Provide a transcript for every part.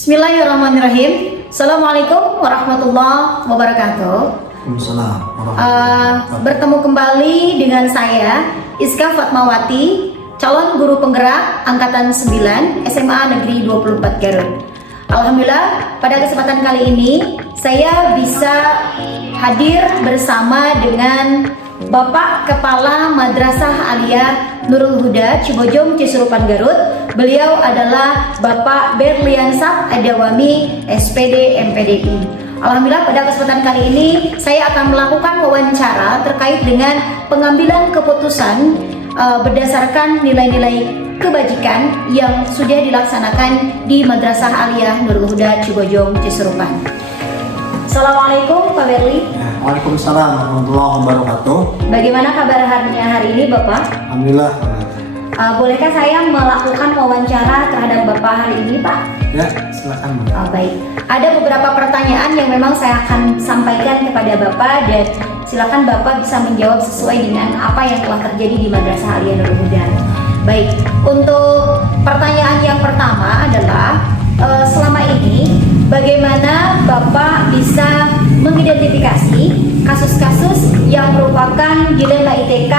Bismillahirrahmanirrahim. Assalamualaikum warahmatullahi wabarakatuh. Waalaikumsalam warahmatullahi Bertemu kembali dengan saya Iska Fatmawati, calon guru penggerak Angkatan 9 SMA Negeri 24 Garut. Alhamdulillah, pada kesempatan kali ini saya bisa hadir bersama dengan Bapak Kepala Madrasah Aliyah Nurul Huda Cibojong Cisurupan Garut. Beliau adalah Bapak Berliansah Adawami SPD MPDI. Alhamdulillah, pada kesempatan kali ini saya akan melakukan wawancara terkait dengan pengambilan keputusan berdasarkan nilai-nilai kebajikan yang sudah dilaksanakan di Madrasah Aliyah Nurul Huda Cibojong Cisurupan. Assalamualaikum Pak Berli. Waalaikumsalam warahmatullahi wabarakatuh. Bagaimana kabar hari ini Bapak? Alhamdulillah. Bolehkah saya melakukan wawancara terhadap Bapak hari ini Pak? Ya, silakan. Baik, ada beberapa pertanyaan yang memang saya akan sampaikan kepada Bapak dan silakan Bapak bisa menjawab sesuai dengan apa yang telah terjadi di Madrasah Aliyah Nurul Huda. Baik, untuk pertanyaan yang pertama adalah selama ini bagaimana Bapak bisa mengidentifikasi kasus-kasus yang merupakan dilema ITK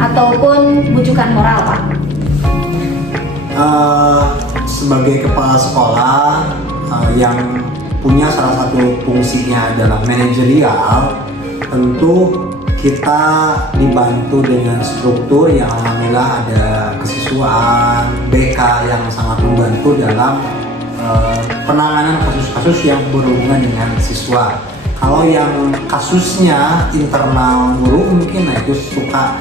ataupun bujukan moral, Pak? Sebagai kepala sekolah yang punya salah satu fungsinya adalah manajerial, tentu kita dibantu dengan struktur yang alhamdulillah ada kesiswaan, BK yang sangat membantu dalam penanganan kasus-kasus yang berhubungan dengan siswa. Kalau yang kasusnya internal guru mungkin itu suka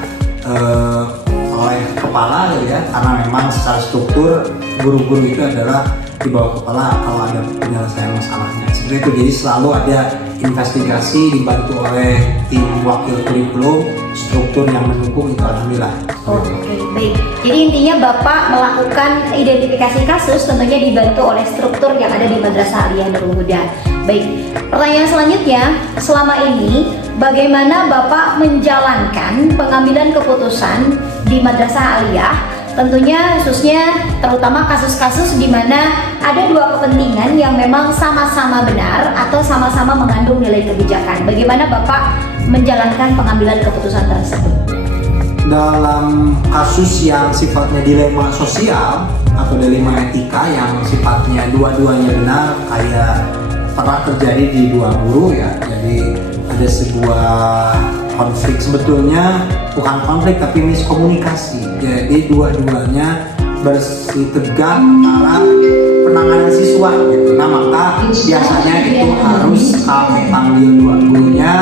oleh kepala ya, karena memang secara struktur guru-guru itu adalah di bawah kepala kalau ada penyelesaian masalahnya. Seperti itu, jadi selalu ada investigasi dibantu oleh tim wakil kurikulum, struktur yang mendukung itu alhamdulillah. Oke, baik. Jadi intinya Bapak melakukan identifikasi kasus tentunya dibantu oleh struktur yang ada di Madrasah Aliyah Nurul Huda. Baik, pertanyaan selanjutnya, selama ini bagaimana Bapak menjalankan pengambilan keputusan di Madrasah Aliyah? Tentunya khususnya terutama kasus-kasus di mana ada dua kepentingan yang memang sama-sama benar atau sama-sama mengandung nilai kebijakan. Bagaimana Bapak menjalankan pengambilan keputusan tersebut? Dalam kasus yang sifatnya dilema sosial atau dilema etika yang sifatnya dua-duanya benar, kayak pernah terjadi di dua guru ya, jadi ada sebuah konflik, sebetulnya bukan konflik tapi miskomunikasi, jadi dua-duanya bersitegang antara penanganan siswa gitu. Nah maka biasanya itu harus kami panggil dua gurunya,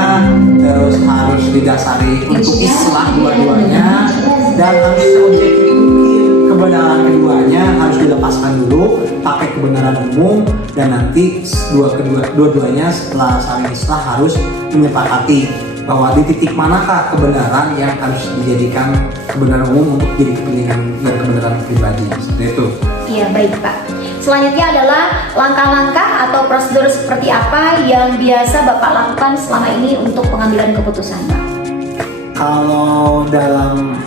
terus harus didasari untuk islah dua-duanya, dan harus objektif mungkin kebenaran keduanya harus dilepaskan dulu pakai kebenaran umum, dan nanti dua-duanya setelah saling islah harus menyepakati bahwa di titik manakah kebenaran yang harus dijadikan kebenaran umum untuk jadi kepentingan dan kebenaran pribadi. Seperti itu. Iya, baik Pak. Selanjutnya adalah langkah-langkah atau prosedur seperti apa yang biasa Bapak lakukan selama ini untuk pengambilan keputusan, Pak? Kalau dalam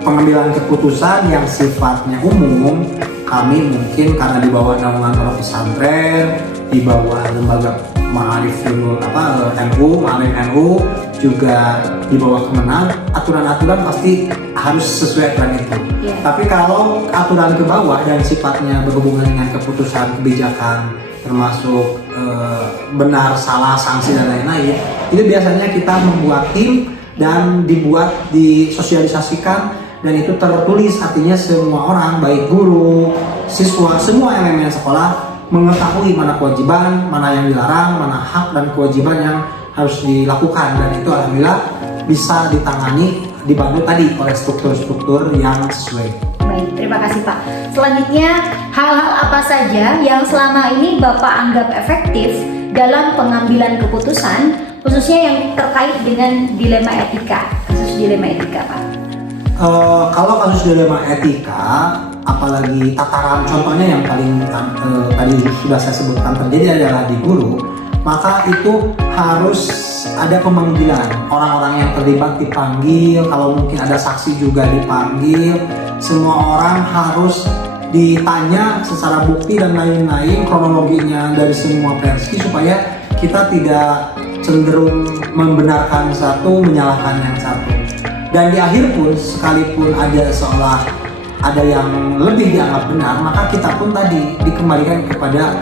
pengambilan keputusan yang sifatnya umum, kami mungkin karena di bawah naungan pondok pesantren, di bawah lembaga Ma'arif NU, Ma'arif NU, juga di bawah Kemenang, aturan-aturan pasti harus sesuai aturan itu. Yeah. Tapi kalau aturan ke bawah dan sifatnya berhubungan dengan keputusan kebijakan, termasuk benar, salah, sanksi dan lain-lain, itu biasanya kita membuat tim dan disosialisasikan, dan itu tertulis, artinya semua orang, baik guru, siswa, semua yang main sekolah mengetahui mana kewajiban, mana yang dilarang, mana hak dan kewajiban yang harus dilakukan, dan itu alhamdulillah bisa ditangani, dibantu tadi oleh struktur-struktur yang sesuai. Baik, terima kasih Pak. Selanjutnya, hal-hal apa saja yang selama ini Bapak anggap efektif dalam pengambilan keputusan, khususnya yang terkait dengan dilema etika, kasus dilema etika Pak? Kalau kasus dilema etika, apalagi tataran contohnya yang paling tadi sudah saya sebutkan terjadi adalah di guru, maka itu harus ada pemanggilan, orang-orang yang terlibat dipanggil, kalau mungkin ada saksi juga dipanggil, semua orang harus ditanya secara bukti dan lain-lain kronologinya dari semua versi supaya kita tidak cenderung membenarkan satu menyalahkan yang satu. Dan di akhir pun sekalipun ada seolah ada yang lebih dianggap benar, maka kita pun tadi dikembalikan kepada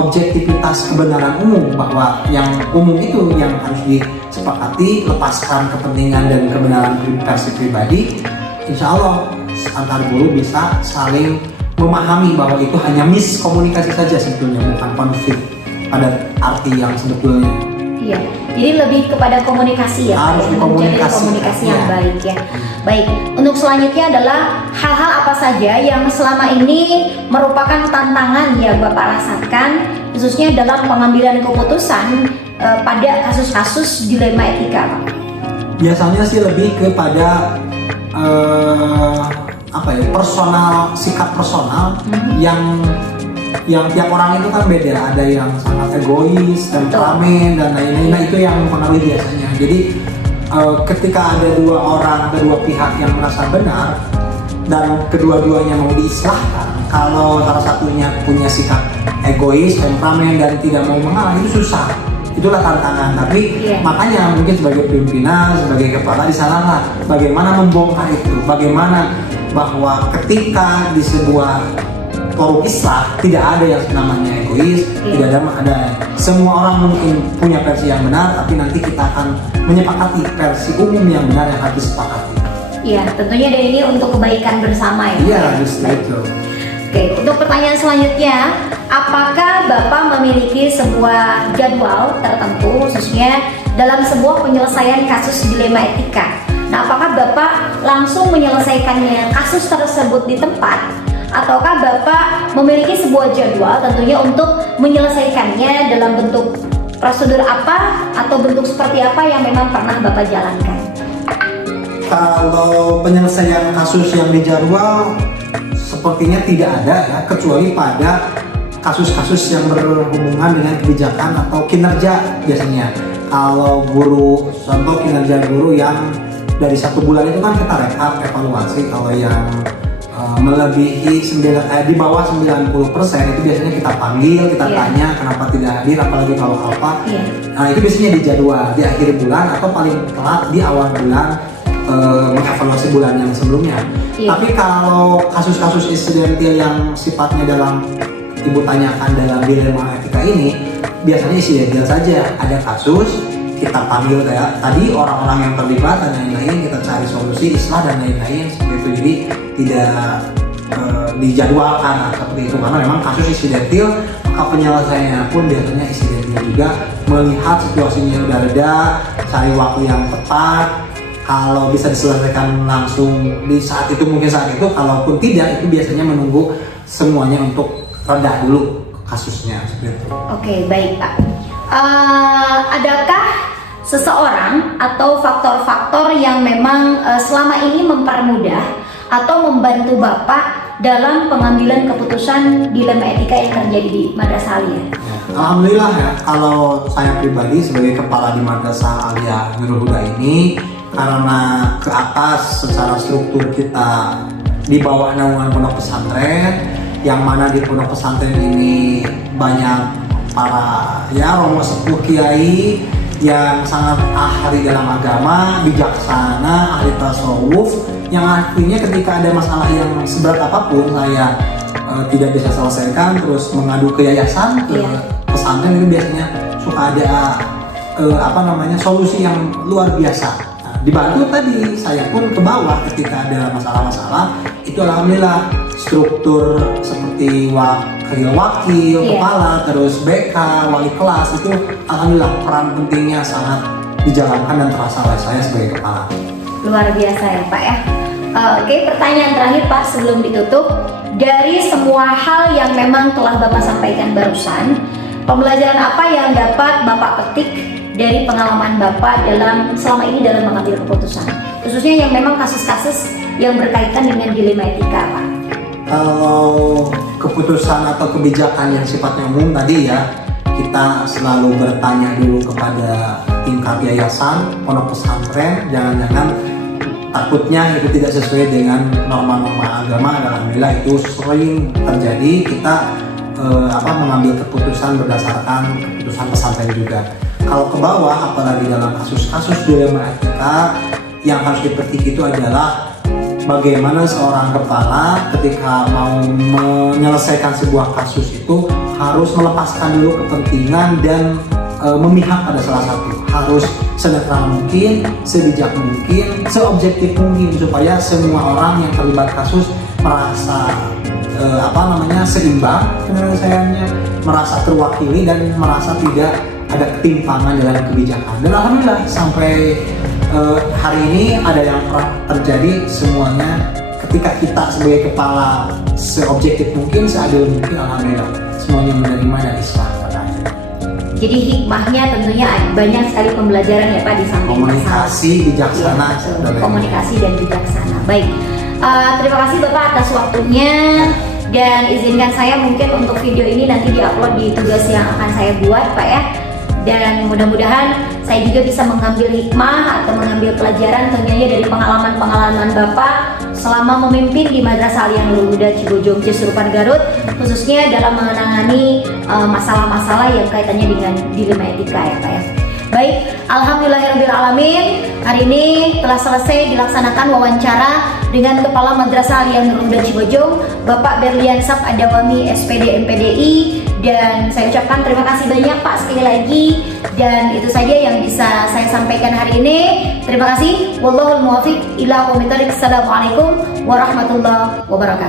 objektivitas kebenaran umum, bahwa yang umum itu yang harus disepakati, lepaskan kepentingan dan kebenaran versi pribadi. Insya Allah antar guru bisa saling memahami bahwa itu hanya miskomunikasi saja sebetulnya, bukan konflik pada arti yang sebetulnya. Iya, jadi lebih kepada komunikasi ya, harus menjadi komunikasi yang baik ya. Baik, untuk selanjutnya adalah hal-hal apa saja yang selama ini merupakan tantangan yang Bapak rasakan, khususnya dalam pengambilan keputusan pada kasus-kasus dilema etika, Pak? Biasanya sih lebih kepada personal, sikap personal yang tiap orang itu kan beda, ada yang sangat egois, temperamen dan lain-lain. Nah itu yang mempengaruhi biasanya. Jadi ketika ada kedua pihak yang merasa benar dan kedua-duanya mau diislahkan, kalau salah satunya punya sikap egois, temperamen dan tidak mau mengalah, itu susah. Itulah tantangan. Tapi makanya mungkin sebagai pimpinan, sebagai kepala disalahkan bagaimana membongkar itu, bagaimana bahwa ketika di sebuah forum Islam tidak ada yang namanya egois, tidak ada semua orang mungkin punya versi yang benar, tapi nanti kita akan menyepakati versi umum yang benar yang harus disepakati. Iya, tentunya dan ini untuk kebaikan bersama ya. Iya, justru itu. Oke, untuk pertanyaan selanjutnya, apakah Bapak memiliki sebuah jadwal tertentu khususnya dalam sebuah penyelesaian kasus dilema etika? Nah, apakah Bapak langsung menyelesaikannya kasus tersebut di tempat? Ataukah Bapak memiliki sebuah jadwal tentunya untuk menyelesaikannya dalam bentuk prosedur apa atau bentuk seperti apa yang memang pernah Bapak jalankan? Kalau penyelesaian kasus yang dijadwal sepertinya tidak ada ya, kecuali pada kasus-kasus yang berhubungan dengan kebijakan atau kinerja biasanya. Kalau guru, contoh kinerja guru yang dari 1 bulan itu kan kita rekap evaluasi. Kalau yang melebihi di bawah 90% itu biasanya kita panggil, kita tanya kenapa tidak hadir, apalagi kalau apa. Nah itu biasanya dijadwal di akhir bulan atau paling telat di awal bulan mengevaluasi bulan yang sebelumnya. Tapi kalau kasus-kasus insidental yang sifatnya dalam Ibu tanyakan dalam dilema etika ini, biasanya insidental saja. Ada kasus, kita panggil kayak tadi orang-orang yang terlibat dan lain-lain, kita cari solusi, islah dan lain-lain seperti itu. Jadi tidak dijadwalkan seperti itu, karena memang kasus insidental, maka penyelesaiannya pun biasanya insidental juga, melihat situasinya udah reda, cari waktu yang tepat. Kalau bisa diselesaikan langsung di saat itu, mungkin saat itu. Kalaupun tidak, itu biasanya menunggu semuanya untuk reda dulu kasusnya seperti itu. Oke, baik Pak. Adakah seseorang atau faktor-faktor yang memang selama ini mempermudah atau membantu Bapak dalam pengambilan keputusan dilema etika yang terjadi di Madrasah Aliyah? Alhamdulillah ya, kalau saya pribadi sebagai kepala di Madrasah Aliyah Nurul Huda ini, karena ke atas secara struktur kita di bawah naungan pondok pesantren, yang mana di pondok pesantren ini banyak para romo sepuh kiai yang sangat ahli dalam agama, bijaksana, ahli tasawuf, yang artinya ketika ada masalah yang seberat apapun saya tidak bisa selesaikan, terus mengadu ke yayasan, ke pesantren, itu biasanya suka ada solusi yang luar biasa. Dibantu tadi saya pun ke bawah ketika ada masalah-masalah itu. Alhamdulillah struktur seperti wakil, kepala, terus BK, wali kelas, itu alhamdulillah peran pentingnya sangat dijalankan dan terasa oleh saya sebagai kepala. Luar biasa ya Pak ya. Oke, pertanyaan terakhir Pak sebelum ditutup, dari semua hal yang memang telah Bapak sampaikan barusan, pembelajaran apa yang dapat Bapak petik dari pengalaman Bapak selama ini dalam mengambil keputusan, khususnya yang memang kasus-kasus yang berkaitan dengan dilema etika, Pak? Kalau keputusan atau kebijakan yang sifatnya umum tadi ya, kita selalu bertanya dulu kepada tingkat yayasan, pondok pesantren, jangan-jangan takutnya itu tidak sesuai dengan norma-norma agama, dan alhamdulillah itu sering terjadi. Kita mengambil keputusan berdasarkan keputusan pesantren juga. Kalau ke bawah, apalagi dalam kasus-kasus dilema etika, yang harus dipetik itu adalah bagaimana seorang kepala ketika mau menyelesaikan sebuah kasus itu harus melepaskan dulu kepentingan dan memihak pada salah satu. Harus senetral mungkin, sebijak mungkin, seobjektif mungkin, supaya semua orang yang terlibat kasus merasa seimbang penyelesaiannya, merasa terwakili dan merasa tidak ada ketimpangan dalam kebijakan. Dan alhamdulillah sampai hari ini ada yang pernah terjadi, semuanya ketika kita sebagai kepala seobjektif mungkin, seadil mungkin, alhamdulillah semuanya menerima dan islah pada akhirnya. Jadi hikmahnya tentunya banyak sekali pembelajaran ya Pak, di samping komunikasi bijaksana, ya, komunikasi dan bijaksana. Baik, terima kasih Bapak atas waktunya, dan izinkan saya mungkin untuk video ini nanti diupload di tugas yang akan saya buat Pak ya. Dan mudah-mudahan saya juga bisa mengambil hikmah atau mengambil pelajaran tentunya dari pengalaman-pengalaman Bapak selama memimpin di Madrasah Aliyah Nurul Huda Cibojong Cisurupan Garut, khususnya dalam menangani masalah-masalah yang kaitannya dengan dilema etika ya Pak ya. Baik, alhamdulillahirrahmanirrahim. Hari ini telah selesai dilaksanakan wawancara dengan Kepala Madrasah Aliyah Nurul Huda Cibojong, Bapak Berlian Sab Adawami SPD MPDI, dan saya ucapkan terima kasih banyak Pak sekali lagi. Dan itu saja yang bisa saya sampaikan hari ini. Terima kasih. Wallahul muwaffiq ila aqwamit thoriq. Assalamualaikum warahmatullahi wabarakatuh.